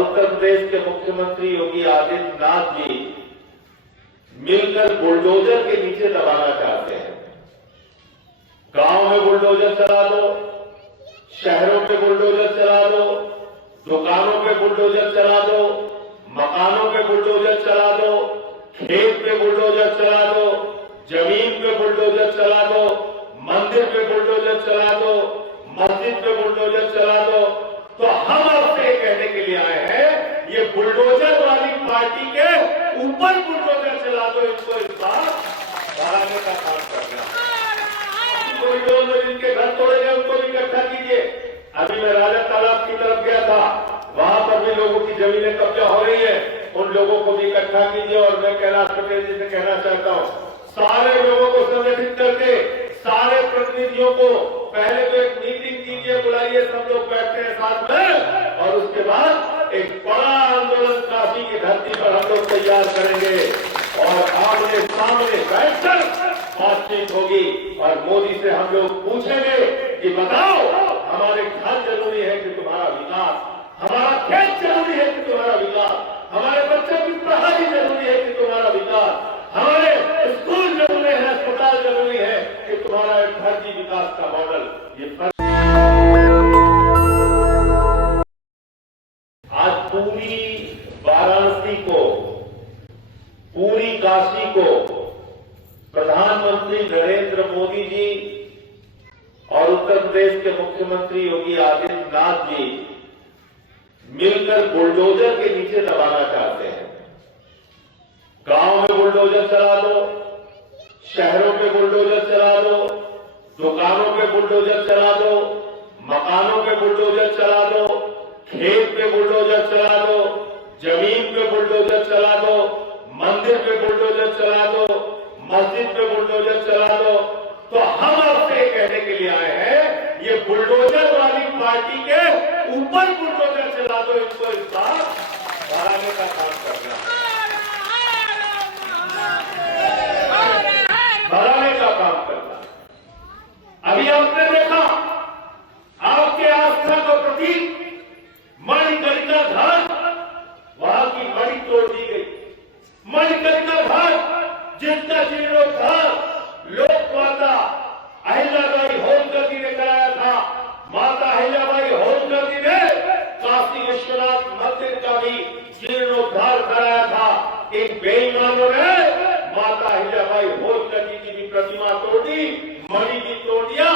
और उत्तर प्रदेश के मुख्यमंत्री योगी आदित्यनाथ जी मिलकर बुलडोजर के नीचे दबाना चाहते हैं। गांव में बुलडोजर चला दो, शहरों पे बुलडोजर चला दो, दुकानों पे बुलडोजर चला दो, मकानों पे बुलडोजर चला दो, खेत पे बुलडोजर चला दो, जमीन पे बुलडोजर चला दो, मंदिर पे बुलडोजर चला दो, मस्जिद पे बुलडोजर चला दो। तो हम आपसे कहने के लिए आए हैं, ये बुलडोजर वाली पार्टी के ऊपर बुलडोजर चला दो, इनको इस बार बढ़ाने का काम करना। कॉरिडोर में जिनके घर तोड़े गए उनको भी इकट्ठा कीजिए। अभी मैं राजा तालाब की तरफ गया था, वहां पर भी लोगों की जमीनें कब्जा हो रही है, उन लोगों को भी इकट्ठा कीजिए। और मैं कैलाश पटेल जी से कहना चाहता हूं, सारे लोगों को संगठित करके सारे प्रतिनिधियों को पहले तो एक मीटिंग कीजिए, बुलाइए, सब लोग बैठते हैं साथ में, और उसके बाद एक बड़ा आंदोलन काशी की धरती पर हम लोग तैयार करेंगे और आमने सामने बैठकर बातचीत होगी। और मोदी से हम लोग पूछेंगे कि बताओ, हमारे घर जरूरी है कि तुम्हारा विकास, हमारा खेत जरूरी है कि तुम्हारा विकास, हमारे बच्चों की पढ़ाई जरूरी है कि तुम्हारा विकास, हमारे स्कूल जरूरी है, अस्पताल जरूरी है कि तुम्हारा एक फर्जी विकास का मॉडल। ये आज पूरी वाराणसी को, पूरी काशी को प्रधानमंत्री नरेंद्र मोदी जी और उत्तर प्रदेश के मुख्यमंत्री योगी आदित्यनाथ जी मिलकर बुलडोजर के नीचे दबाना चाहते हैं। गांव में बुलडोजर चला दो, शहरों पे बुलडोजर चला दो, दुकानों पे बुलडोजर चला दो, मकानों पे बुलडोजर चला दो, खेत पे बुलडोजर चला दो, जमीन पे बुलडोजर चला दो, मंदिर पे बुलडोजर चला दो, मस्जिद पे बुलडोजर चला दो। तो हम आपसे कहने के लिए आए हैं, ये बुलडोजर वाली पार्टी के ऊपर बुलडोजर चला दो, इनको इस बार बढ़ाने का काम करना, बढ़ाने का काम करना। अभी आपने देखा, आपके आस्था का प्रतीक मणिकर्णिका घाट, वहां की मणि तोड़ दी गई। मणिकर्णिका घाट जिसका जीर्णोद्धार लोक माता अहिल्याबाई होलकर जी ने कराया था, माता अहिल्याबाई होलकर जी ने काशी विश्वनाथ मंदिर का भी जीर्णोद्धार कराया था। इन बेईमानों ने माता अहिल्याबाई होलकर जी की भी प्रतिमा तोड़ दी, मणि भी तोड़ दिया,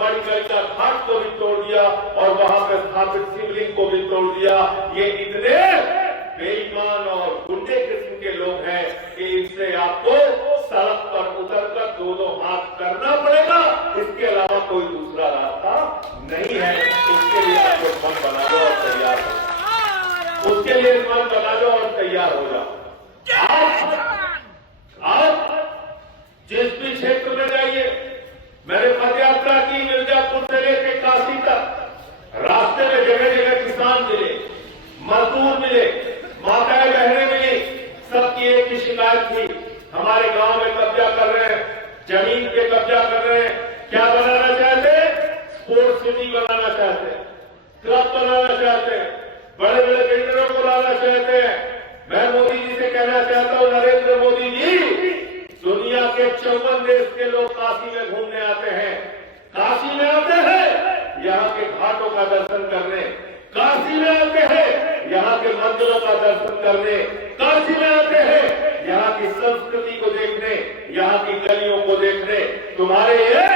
मणिकर्णिका घाट को भी तोड़ दिया और वहां पर स्थापित शिवलिंग को भी तोड़ दिया। ये इतने बेईमान और गुंडे किस्म के लोग हैं कि इनसे आपको सड़क पर उतरकर दोनों हाथ करना पड़ेगा, इसके अलावा कोई दूसरा रास्ता नहीं है। इसके लिए आप लोग मन बना लो और तैयार हो, उसके लिए मन बना लो और तैयार हो जाओ। आज जिस भी क्षेत्र में जाइए, मैंने पदयात्रा की मिर्जापुर से लेकर काशी तक, रास्ते में जगह जगह किसान मिले, मजदूर मिले, माताएं बहनें मिली, सबकी एक ही शिकायत थी, हमारे गांव में कब्जा कर रहे हैं, जमीन पे कब्जा कर रहे हैं। क्या बनाना चाहते हैं? स्पोर्ट्स सिटी बनाना चाहते हैं, क्लब बनाना चाहते हैं, बड़े बड़े बिल्डरों को लाना चाहते हैं। मैं मोदी जी से कहना चाहता हूं, नरेंद्र मोदी जी, दुनिया के 54 देश के लोग काशी में घूमने आते हैं, काशी में आते हैं यहाँ के घाटों का दर्शन करने, काशी में आते हैं यहाँ के मंदिरों का दर्शन करने, काशी में आते हैं यहाँ की संस्कृति को देखने, यहाँ की गलियों को देखने। तुम्हारे ये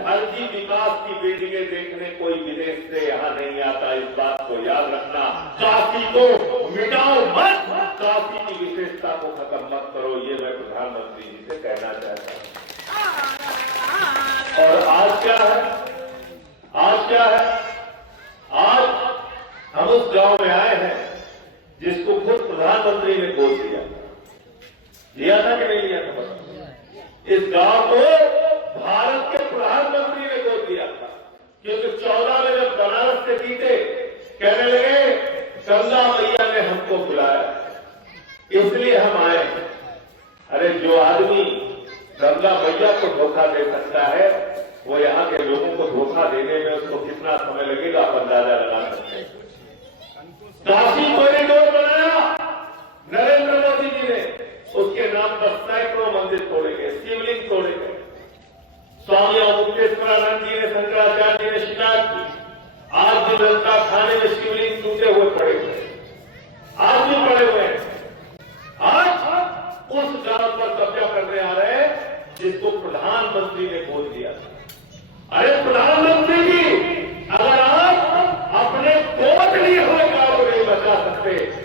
फर्जी विकास की बिल्डिंगें देखने कोई विदेश से यहाँ नहीं आता, इस बात को याद रखना। काशी को मिटाओ मत, काशी की विशेषता को खत्म मत करो, ये मैं प्रधानमंत्री जी से कहना चाहता हूँ। और आज क्या है? आज क्या है? आज हम उस गांव में आए हैं जिसको खुद प्रधानमंत्री ने गोद दिया था कि नहीं लिया था? इस गांव को भारत के प्रधानमंत्री ने गोद दिया था, क्योंकि 14 में जब बनारस से जीते, कहने लगे गंगा मैया ने हमको बुलाया, इसलिए हम आए। अरे जो आदमी गंगा मैया को धोखा दे सकता है, वो यहाँ के लोगों को धोखा देने में उसको कितना समय लगेगा आप अंदाजा लगा सकते हैं। काशी कोई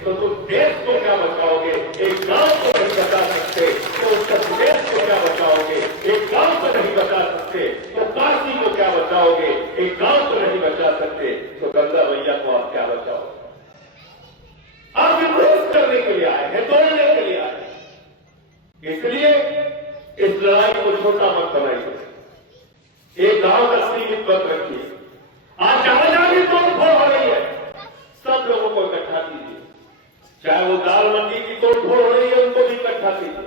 तो तुम देश को क्या बचाओगे? एक गांव को नहीं बचा सकते तो उत्तर प्रदेश को क्या बचाओगे? एक गांव को नहीं बचा सकते तो काशी को क्या बचाओगे? एक गांव को नहीं बचा सकते तो गंगा मैया को आप क्या बचाओगे? आप विरोध करने के लिए आए हैं, तोड़ने के लिए आए हैं। इसलिए इस लड़ाई को छोटा मत बनाइए, एक गांव का सीमित मत रखिए। आज जहां जहां भी तोड़फोड़ हो रही है, सब लोगों को इकट्ठा कीजिए। चाहे वो दाल मंडी की तोड़फोड़ हो रही है, उनको भी इकट्ठा कीजिए।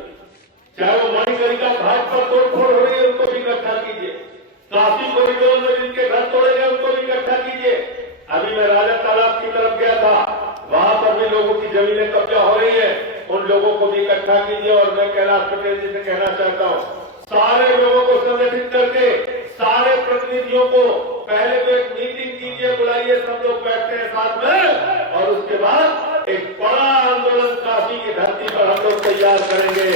चाहे वो मणिकर्णिका घाट पर तोड़फोड़ हो रही है, उनको भी इकट्ठा कीजिए। काशी कॉरिडोर में जिनके घर तोड़े गए, उनको भी इकट्ठा कीजिए। अभी मैं राजा तालाब की तरफ गया था, वहां पर भी लोगों की जमीनें कब्जा हो रही है, उन लोगों को भी इकट्ठा कीजिए। और मैं कैलाश पटेल जी से कहना चाहता हूं, सारे लोगों को संगठित करके, सारे प्रतिनिधियों को पहले तो एक मीटिंग कीजिए, बुलाइए, सब लोग बैठते हैं साथ में, और उसके बाद एक बड़ा आंदोलन काशी की धरती पर हम लोग तैयार करेंगे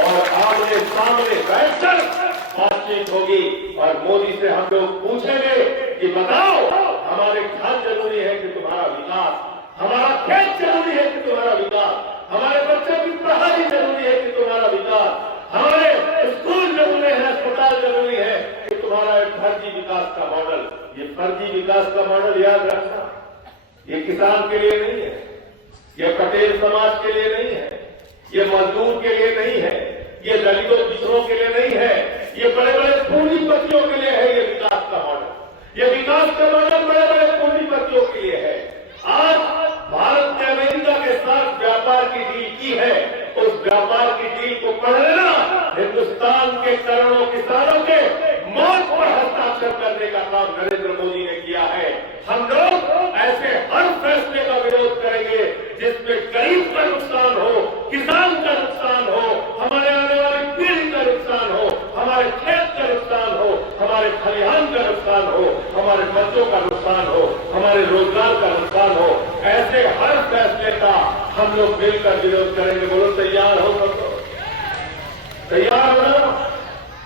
और आमने सामने बैठकर बातचीत होगी और मोदी से हम लोग पूछेंगे कि बताओ, हमारे घर जरूरी है कि तुम्हारा विकास, हमारा खेत जरूरी है कि तुम्हारा विकास, हमारे बच्चों की पढ़ाई जरूरी है कि तुम्हारा विकास, हमारे स्कूल जरूरी है, अस्पताल जरूरी है कि तुम्हारा एक फर्जी विकास का मॉडल। ये फर्जी विकास का मॉडल याद रखना, ये किसान के लिए नहीं है, ये पटेल समाज के लिए नहीं है, ये मजदूर के लिए नहीं है, ये दलितों पिछड़ों के लिए नहीं है, ये बड़े बड़े पूंजीपतियों के लिए है। ये विकास का मॉडल, ये विकास का मॉडल बड़े बड़े पूंजीपतियों के लिए है। आज भारत ने अमेरिका के साथ व्यापार की डील की है, उस व्यापार की डील को पढ़ लेना। हिंदुस्तान के करोड़ों किसानों के मौत पर हस्ताक्षर करने का काम नरेंद्र मोदी ने किया है। हम लोग ऐसे हर फैसले का विरोध करेंगे जिसमें गरीब का नुकसान हो, किसान का नुकसान हो, हमारे आने वाली पीढ़ी का नुकसान हो, हमारे खेत का नुकसान हो, हमारे खलिहान का नुकसान हो, हमारे बच्चों का नुकसान हो, हमारे रोजगार का नुकसान हो। ऐसे हर फैसले का हम लोग मिलकर विरोध करेंगे। बोलो तैयार हो सब लोग? तैयार हो ना?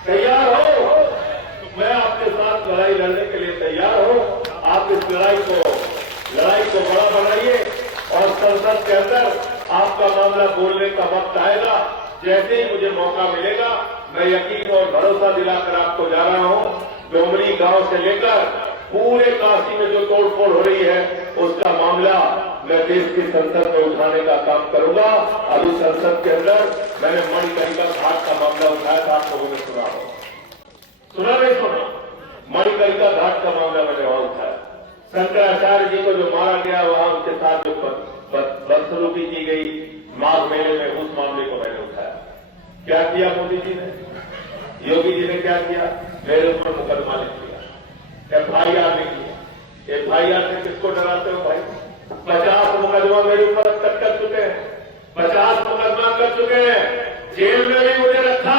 तैयार हो? तो मैं आपके साथ लड़ाई लड़ने के लिए तैयार हूं। आप इस लड़ाई को बड़ा बनाइए और संसद के अंदर आपका मामला बोलने का वक्त आएगा। जैसे ही मुझे मौका मिलेगा, मैं यकीन और भरोसा दिलाकर आपको जा रहा हूं, डोमरी गांव से लेकर पूरे काशी में जो तोड़फोड़ हो रही है, उसका मामला मैं देश की संसद में उठाने का काम करूंगा। अभी संसद के अंदर मैंने मणिकर्णिका घाट का मामला उठाया था, आप लोगों ने सुना हो, सुना नहीं सुना? मणिकर्णिका घाट का मामला मैंने वहां उठाया। शंकराचार्य जी को जो मारा गया, वहां उनके साथ जो बदसलूकी की गई माघ मेले में, उस मामले को मैंने उठाया। क्या किया मोदी जी ने, योगी जी ने क्या किया? मेरे ऊपर मुकदमा लिख दिया, FIR नहीं किया। FIR से किसको डराते हो भाई? 50 मुकदमा मेरे ऊपर कर चुके हैं, 50 मुकदमा कर चुके हैं, जेल में भी मुझे रखा।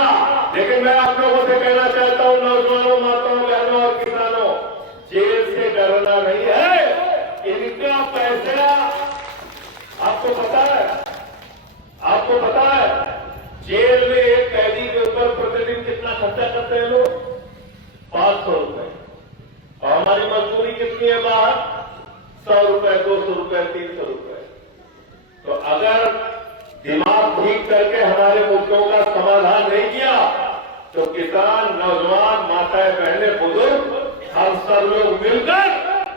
लेकिन मैं आप लोगों से कहना चाहता हूं, नौजवानों, माताओं, बहनों और किसानों, जेल से डरना नहीं है। इनका पैसा आपको पता है, आपको पता है जेल में एक कैदी के ऊपर प्रतिदिन कितना खर्चा करते हैं लोग? 500 रुपए। और हमारी मजदूरी कितनी है बाहर? 100 रुपए, 200 रुपए, 300 रुपए। तो अगर दिमाग ठीक करके हमारे मुद्दों का समाधान नहीं किया, तो किसान, नौजवान, माताएं, बहनें, बुजुर्ग, हम सब लोग मिलकर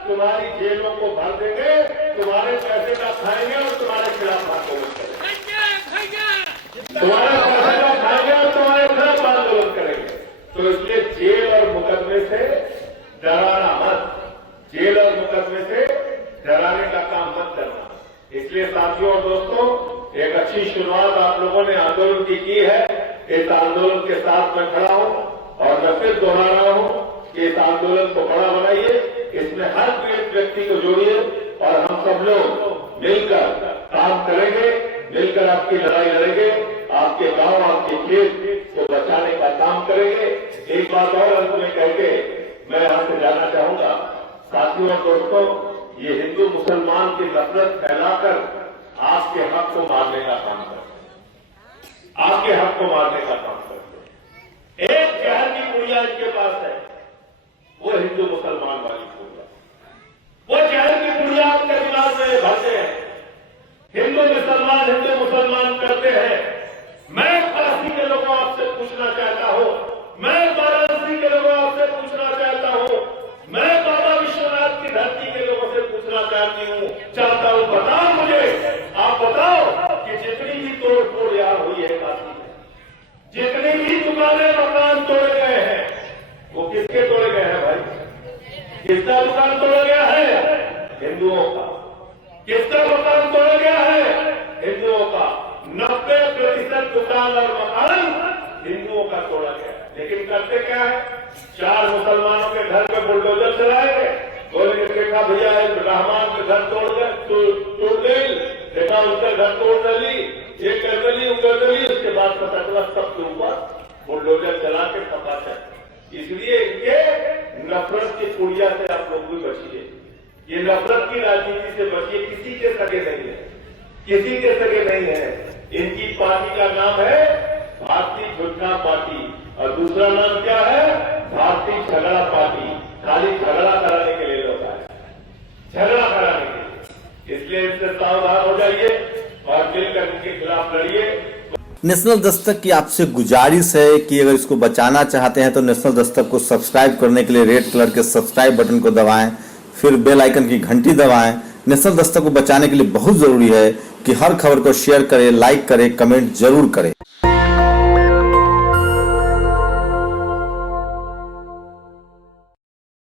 तुम्हारी जेलों को भर देंगे, तुम्हारे पैसे का खाएंगे और तुम्हारे खिलाफ आंदोलन करेंगे। तुम्हारे पैसे का खाएंगे और तुम्हारे खिलाफ आंदोलन करेंगे। तो इसलिए जेल और मुकदमे से डराना मत, जेल और मुकदमे से डराने का काम मत करना। इसलिए साथियों और दोस्तों, एक अच्छी शुरुआत आप लोगों ने आंदोलन की है। इस आंदोलन के साथ मैं खड़ा हूं और मैं फिर दोहरा रहा हूं कि इस आंदोलन को बड़ा बनाइए, इसमें हर पीड़ित व्यक्ति को जोड़िए और हम सब लोग मिलकर काम करेंगे, मिलकर आपकी लड़ाई लड़ेंगे, आपके गांव, आपके खेत को बचाने का काम करेंगे। एक बात और अंत में कहके मैं यहां से जाना चाहूंगा। साथियों और दोस्तों, ये हिंदू मुसलमान की नफरत फैलाकर आपके हक को मारने का काम करते हैं, आपके हक को मारने का काम करते हैं। एक जहर की पुड़िया इनके पास है, वो हिंदू मुसलमान वाली पुड़िया। वो जहर की पुड़िया आपके दिमाग में भरते हैं हिंदू मुसलमान करते हैं। मैं काशी के लोगों आपसे पूछना चाहता हूं, मैं वाराणसी के लोगों आपसे पूछना चाहता हूं, मैं बाबा विश्वनाथ की धरती के लोगों से पूछना चाहता हूं, बताओ मुझे, आप बताओ कि जितनी भी तोड़ फोड़ यहां हुई है काशी में, जितनी भी दुकानें मकान तोड़े गए हैं, वो किसके तोड़े गए हैं भाई? किसका दुकान तोड़ा गया है? हिंदुओं का। किसका मकान तोड़ा गया है? हिंदुओं का। 90% दुकान और मकान हिंदुओं का तोड़ा गया। लेकिन करते क्या है? 4 मुसलमानों के घर में बुलडोजर चलाएंगे, बोल के देखा भैया रहमान के घर तोड़ गई, देखा उनका घर तोड़ डाली, ये कर डाली, वो कर डाली, उसके बाद पता चला सबके ऊपर बुलडोजर चला के पता चल। इसलिए इनके नफरत की पुड़िया से आप लोग भी बचिए, ये नफरत की राजनीति से बचिए। किसी के सगे नहीं है, किसी के सगे नहीं है। इनकी पार्टी का नाम है भारतीय झुटना पार्टी और दूसरा नाम क्या है? भारतीय झगड़ा पार्टी। खाली झगड़ा कराने के लिए लोग आए, झगड़ा कराने के लिए। इसलिए इससे सावधान हो जाइए और मिलकर इनके खिलाफ लड़िए। नेशनल दस्तक की आपसे गुजारिश है कि अगर इसको बचाना चाहते हैं तो नेशनल दस्तक को सब्सक्राइब करने के लिए रेड कलर के सब्सक्राइब बटन को दबाएं, फिर बेल आइकन की घंटी दबाएं। नेशनल दस्तक को बचाने के लिए बहुत जरूरी है कि हर खबर को शेयर करें, लाइक करें, कमेंट जरूर करें।